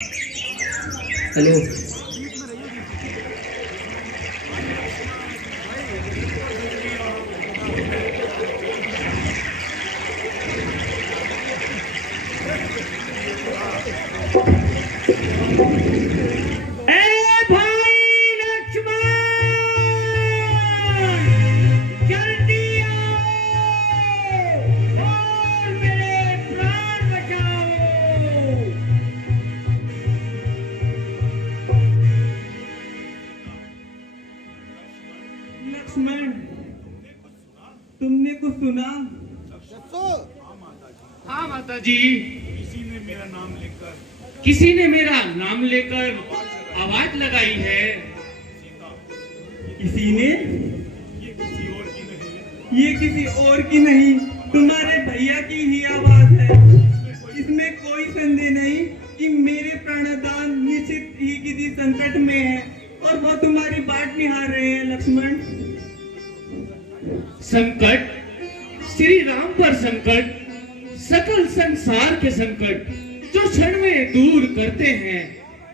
Hello. Lakshman, तुमने कुछ सुना? हाँ माता जी, किसी ने मेरा नाम लेकर किसी ने मेरा नाम लेकर आवाज लगाई है। किसी ने? ये किसी और की नहीं, ये किसी और की नहीं, तुम्हारे भैया की ही आवाज है। इसमें कोई संदेह नहीं कि मेरे प्राणदान निश्चित ही किसी संकट में है और वो तुम्हारी बाट निहार रहे हैं। लक्ष्मण, संकट? श्री राम पर संकट? सकल संसार के संकट जो क्षण में दूर करते हैं,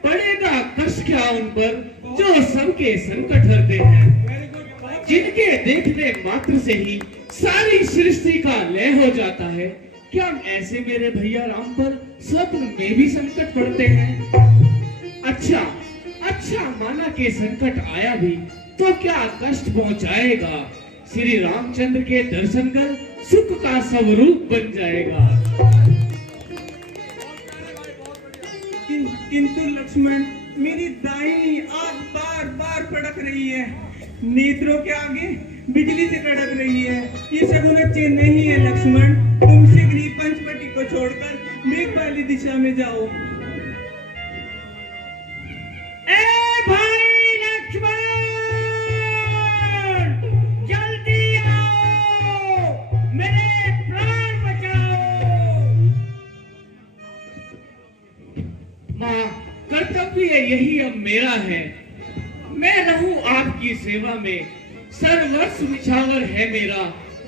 पड़ेगा कष्ट क्या उन पर जो सबके संकट हरते हैं। जिनके देखने मात्र से ही सारी सृष्टि का लय हो जाता है, क्या ऐसे मेरे भैया राम पर स्वप्न में भी संकट पड़ते हैं? अच्छा माना के संकट आया भी तो क्या कष्ट पहुंचाएगा। श्री रामचंद्र के दर्शन कर सुख का स्वरूप बन जाएगा। किंतु लक्ष्मण, मेरी दाहिनी आंख बार बार फड़क रही है, नेत्रों के आगे बिजली से कड़क रही है। ये शगुन अच्छे नहीं है। लक्ष्मण, तुम शीघ्र ही पंचवटी को छोड़कर मेघ वाली दिशा में जाओ। भाई लक्ष्मण, जल्दी आओ, मेरे प्राण बचाओ। माँ, कर्तव्य यही अब मेरा है। मैं रहूं आपकी सेवा में, सर्वस्व निछावर है मेरा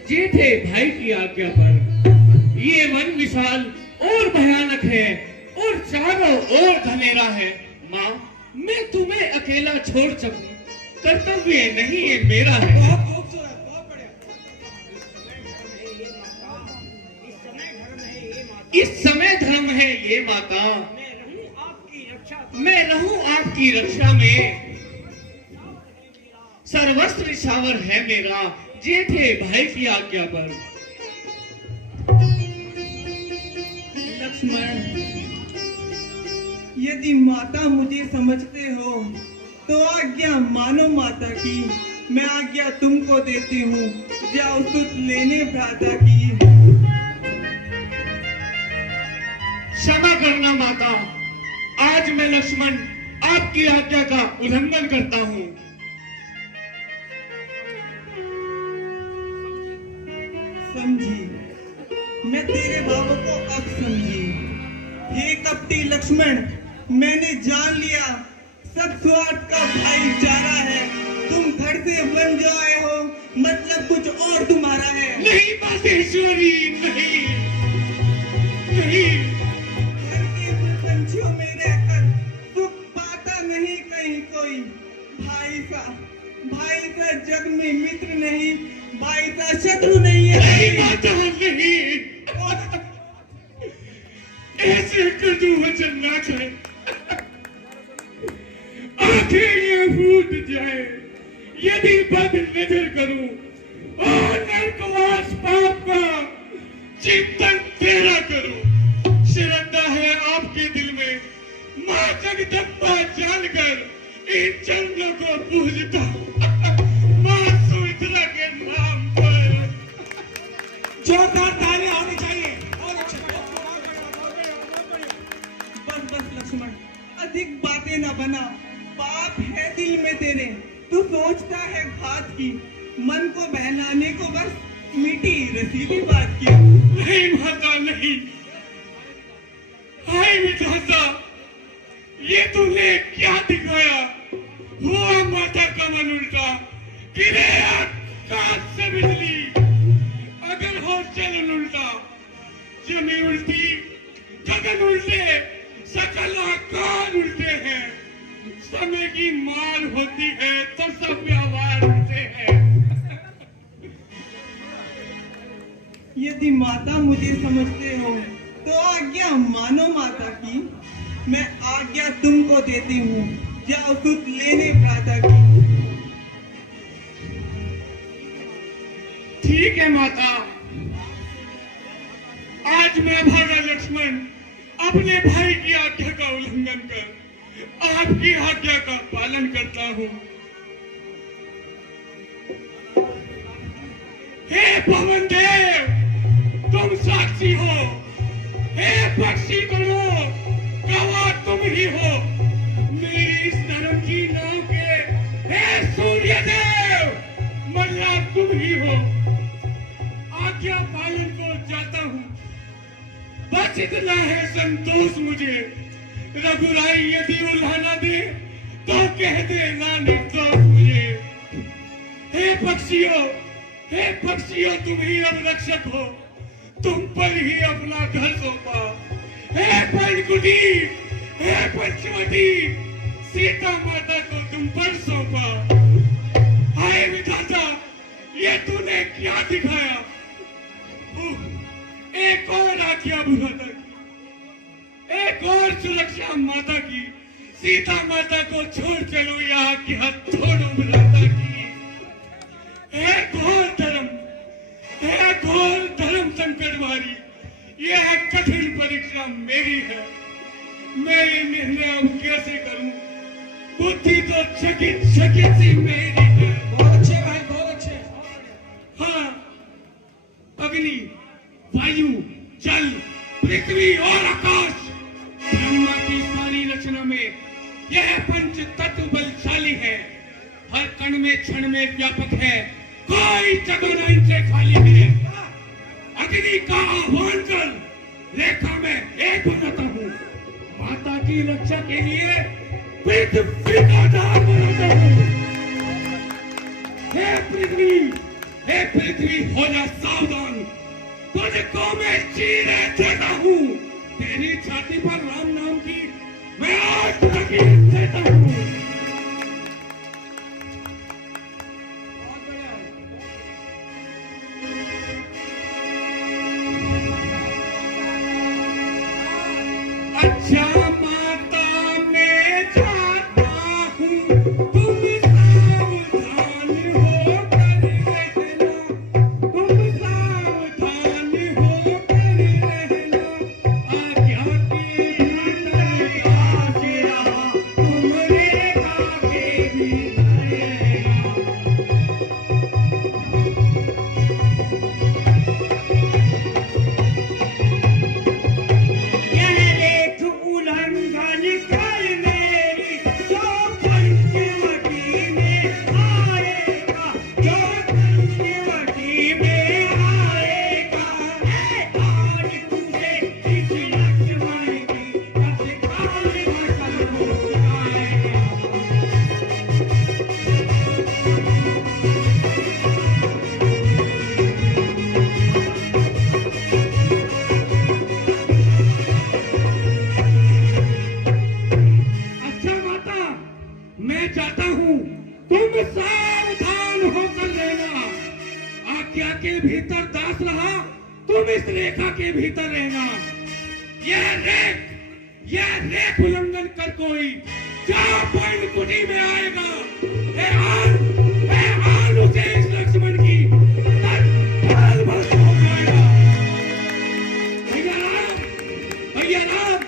जेठे भाई की आज्ञा पर। ये वन विशाल और भयानक है और चारों ओर घनेरा है। माँ, मैं तुम्हें अकेला छोड़ सकूं, कर्तव्य नहीं ये मेरा है। इस समय धर्म है ये माता, मैं रहूं आपकी रक्षा में। सर्वस्व निछावर है मेरा जेठे भाई की आज्ञा पर। लक्ष्मण, यदि माता मुझे समझते हो तो आज्ञा मानो माता की। मैं आज्ञा तुमको देती हूँ, जाओ सुत लेने भ्राता की। क्षमा करना माता, आज मैं लक्ष्मण आपकी आज्ञा का उल्लंघन करता हूँ। समझी, मैं तेरे भावों को अब समझी। हे कपटी लक्ष्मण, मैंने जान लिया सब स्वार्थ का भाईचारा है। तुम घर से बन जो आए हो, मतलब कुछ और तुम्हारा है। नहीं मातेश्वरी, नहीं नहीं। घर के पंछियों में रहकर सुख पाता नहीं कहीं कोई। भाई सा जग में मित्र नहीं, भाई सा शत्रु नहीं है। नहीं माता, नहीं। ऐसे कटु वचन ना कहे, आंखें ये फूट जाए यदि बद नजर करूं और नरकवास पाप का चिंतन तेरा करूं। श्रद्धा है आपके दिल में, मां जगदम्बा जानकर इन चरणों को पूजता। मां सुमित्रा के नाम पर जोरदार तालियां होनी चाहिए। बस लक्ष्मण, अधिक बातें न बना। पाप है दिल में तेरे, तू सोचता है घात की। मन को बहलाने को बस मीठी रसीली बात की। नहीं माता, नहीं। हाय विधाता, ये तूने क्या दिखाया? हुआ माता का मन उल्टा, गिरे आकाश से बिजली। अगर हो चलन उल्टा, जमीन उल्टी, गगन उल्टे, सकल कलाकार उल्टे हैं, समय की मार होती है तो सब व्यवहार उल्टे हैं। यदि माता मुझे समझते हो तो आज्ञा मानो माता की। मैं आज्ञा तुमको देती हूँ, जाओ सुध लेने भ्राता की। ठीक है माता, आज मैं भागा लक्ष्मण अपने भाई की आज्ञा का उल्लंघन कर आपकी आज्ञा का पालन करता हूँ। हे पवन देव, तुम साक्षी हो। हे पक्षी गणों, गवाह तुम ही हो मेरी इस धर्म की नाव के। हे सूर्य देव, मल्ला तुम ही हो। आज्ञा पालन को जाता हूँ, बस इतना है संतोष मुझे। रघुराई यदि उल्हाना दे तो कह दे ना निर्दोष मुझे। हे पक्षियों तुम ही अब रक्षक हो, तुम पर ही अपना घर सौंपा। हे पर्णकुटी, हे पंचवटी, सीता माता को तुम पर सौंपा। हाय विधाता, ये तूने क्या दिखाया। एक और आज्ञा भुलाता की, एक और सुरक्षा माता की। सीता माता को छोड़ चलो यहाँ की हाथ छोड़ो भुलाता की। घोर धर्म संकट भारी, यह कठिन परीक्षा मेरी है। मैं ये निर्णय अब कैसे करूं, बुद्धि तो चकित सी मेरी है। बहुत अच्छे भाई, बहुत अच्छे। हाँ, अग्नि, वायु, जल, पृथ्वी और आकाश, ब्रह्मा की सारी रचना में यह पंच तत्व बलशाली है। हर कण में क्षण में व्यापक है, कोई जगह न इनसे खाली है। अग्नि का आह्वान कर रेखा में एक बनाता हूँ, माता की रक्षा के लिए पृथ्वी का द्वार बनाता हूँ। हे पृथ्वी हो जा सावधान, तुझको मैं चीरे देता हूँ। तेरी छाती पर राम नाम की मैं आज लकीर देता हूँ। अच्छा माता मैं जाता हूँ, तुम सावधान होकर रहना। तुम सावधान होकर रहना, आज्ञा के भीतर आशा, तुम रेखा के भीतर रहना। मैं चाहता हूँ तुम सावधान होकर रहना। आज्ञा के भीतर दास रहा, तुम इस रेखा के भीतर रहना। यह रेख उल्लंघन कर कोई जहाँ पर्णकुटी में आएगा, आन उसे इस लक्ष्मण की तत्काल भस्म हो जाएगा। भैया राम,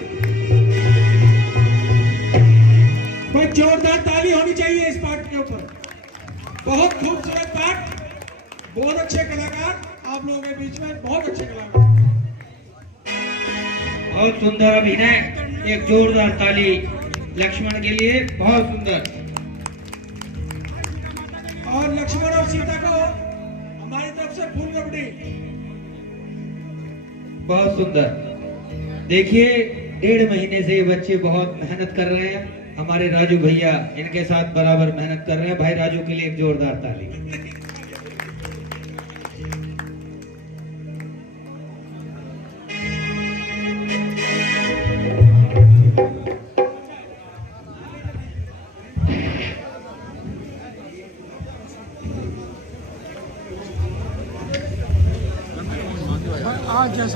कोई जोरदार ताली होनी चाहिए इस पाठ के ऊपर। बहुत खूबसूरत पाठ, बहुत अच्छे कलाकार आप लोगों के बीच में, बहुत अच्छे कलाकार। बहुत सुंदर अभिनय, एक जोरदार ताली लक्ष्मण के लिए, बहुत सुंदर। और लक्ष्मण और सीता को हमारी तरफ से फूल रबड़ी। बहुत सुंदर। देखिए 1.5 महीने से ये बच्चे बहुत मेहनत कर रहे हैं। हमारे राजू भैया इनके साथ बराबर मेहनत कर रहे हैं। भाई राजू के लिए एक जोरदार ताली। आज